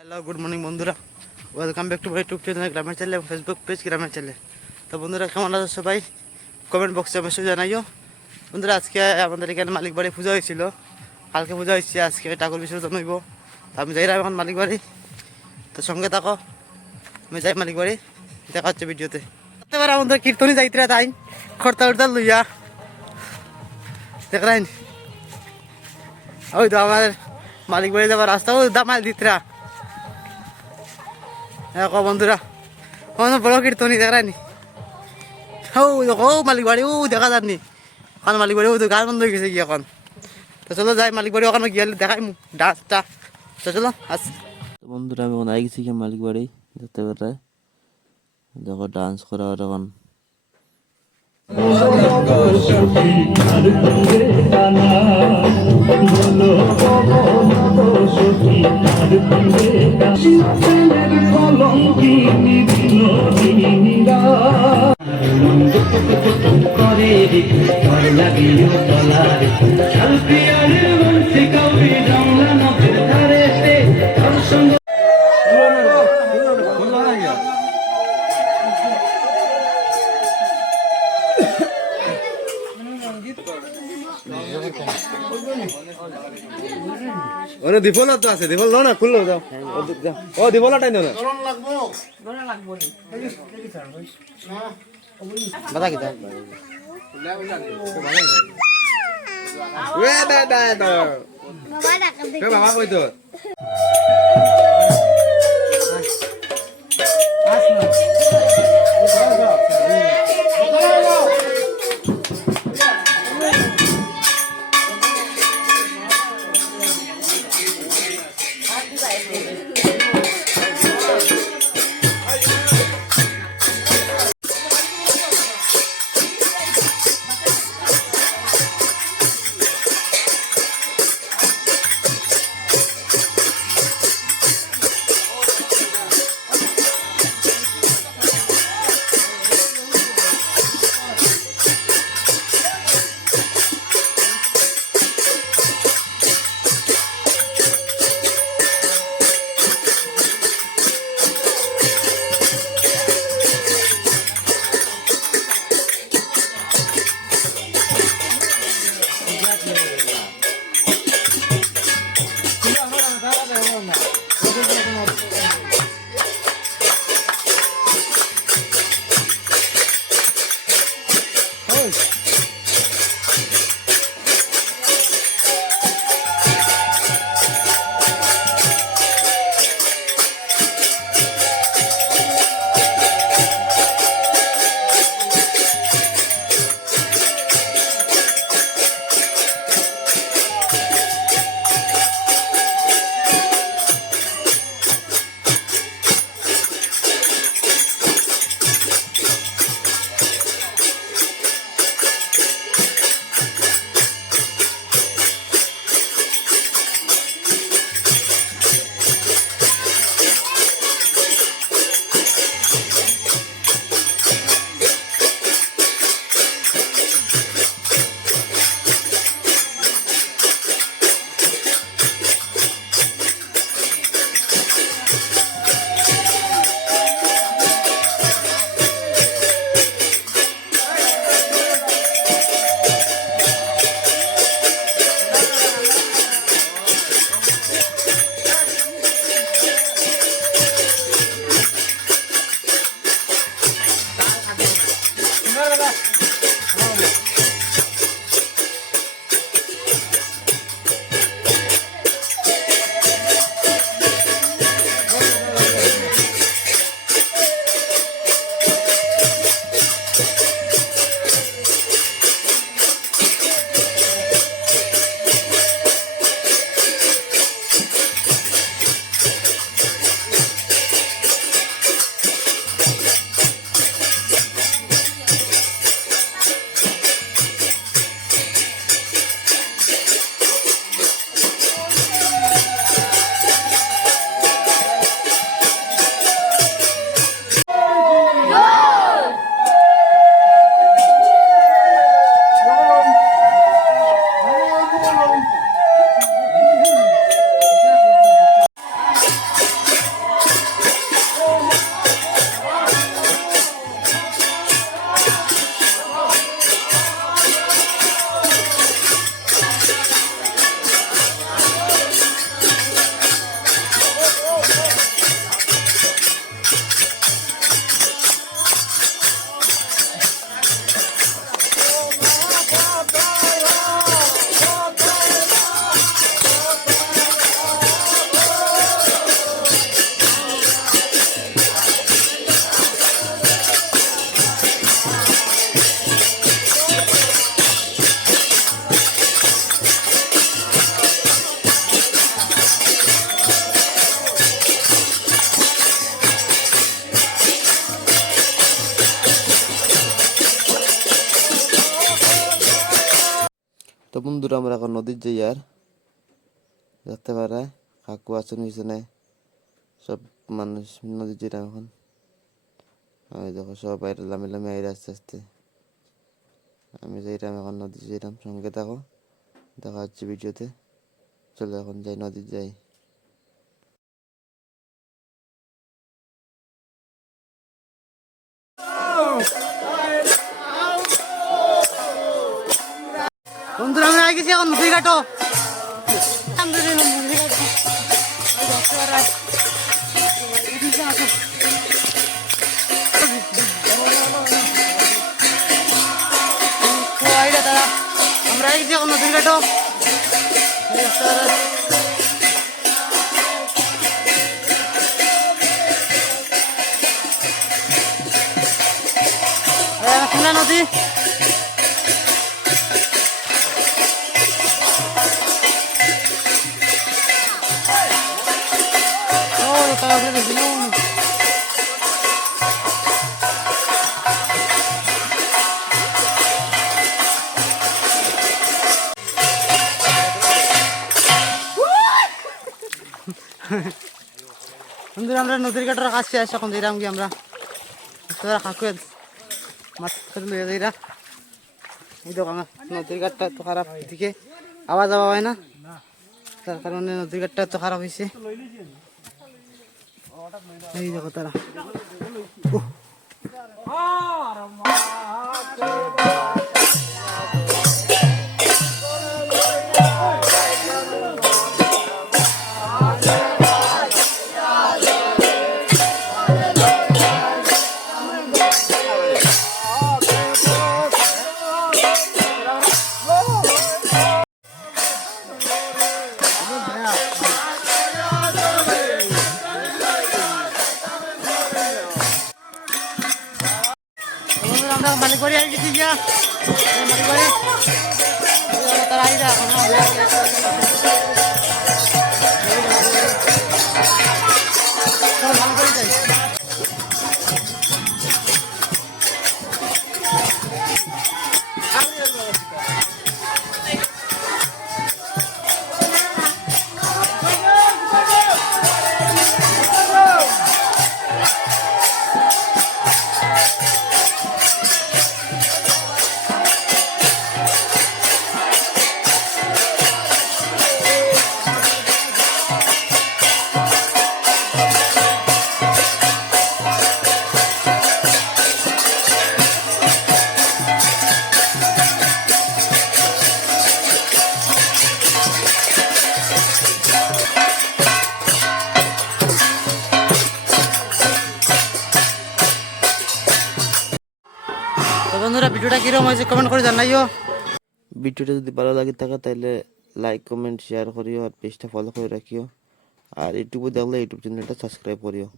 Hello good morning বন্ধুরা, welcome back to my YouTube channel গ্রামের channel এবং Facebook page গ্রামের চ্যানেল। তো বন্ধুরা কেমন আছো সবাই, কমেন্ট বক্সে অবশ্যই জানাইও। বন্ধুরা আজকে আমাদের এখানে মালিক বাড়ি পূজা হয়েছিল, কালকে পূজা হয়েছে, আজকে ঠাকুর বিসর্জন হইব। তো আমি যাই এখন মালিক বাড়ি, তো সঙ্গে থাকো, আমি যাই মালিক বাড়ি, দেখা হচ্ছে ভিডিওতে। এবার আমাদের কীর্তনই যাইতে তাই খরতা উর্তা লইয়া দেখলেন, ওই তো আমার মালিক বাড়ি যাবার রাস্তা ওই দামাল দিতরা। হ্যাঁ বন্ধুরা, বড় কীর্তনী দেখানি, ও মালিক বাড়ি ও দেখা যাননি এখন মালিক বাড়ি, ও তো গাছ বন্ধ হয়ে গেছে কি এখন। তো চলো যাই মালিক বাড়ি, ওখানে গিয়ে দেখাই ডান্সটা। তো চলো আস বন্ধুরা, আমি ওখানে গেছি কি মালিক বাড়ি দেখতে পেতে, দেখো ডান্স করা এখন। ওরে দিফল তো আছে, দিফল দাও না, খুললো দাও। ও দিফলটাই দাও না। বাধা কি তা ওয়ে দাদা তো বাবা কই তো বন্ধুরা আমরা এখন নদীর যাই আর দেখতে পারে কাকু আছেন পিছনে সব মানুষ নদীর যেটা এখন আমি দেখো সব বাইরে লামে লামে আইরে আস্তে আস্তে আমি যাইলাম এখন নদী যাইলাম সঙ্গে থাকো দেখা হচ্ছে ভিডিওতে চলো এখন যাই নদীর যাই বন্ধুরা আমরা আগে গেছি এখন নদী ঘাটো আমরা আগে গেছি এখন নদী ঘাটো নদী বন্ধুরা আমরা নদীর ঘাটের কাছে আসি এখন দিলাম কি আমরা কাকু মাছ লইয়া যাইরা এই দেখো আমার নদীর ঘাটটা তো খারাপ দিকে আওয়াজ আওয়া হয় না তার কারণে নদীর ঘাটটা তো খারাপ হয়েছে এই দেখো তারা আমরা মালিক বাড়ি আই গেছি গিয়া মালিক বাড়ি তারা আই যা বন্ধুরা ভিডিওটা কিরকম হয়েছে কমেন্ট করে জানাইও ভিডিওটা যদি ভালো লাগে থাকে তাহলে লাইক কমেন্ট শেয়ার করিও আর পেজটা ফলো করে রাখিও আর ইউটিউবে দেখলে ইউটিউব চ্যানেলটা সাবস্ক্রাইব করিও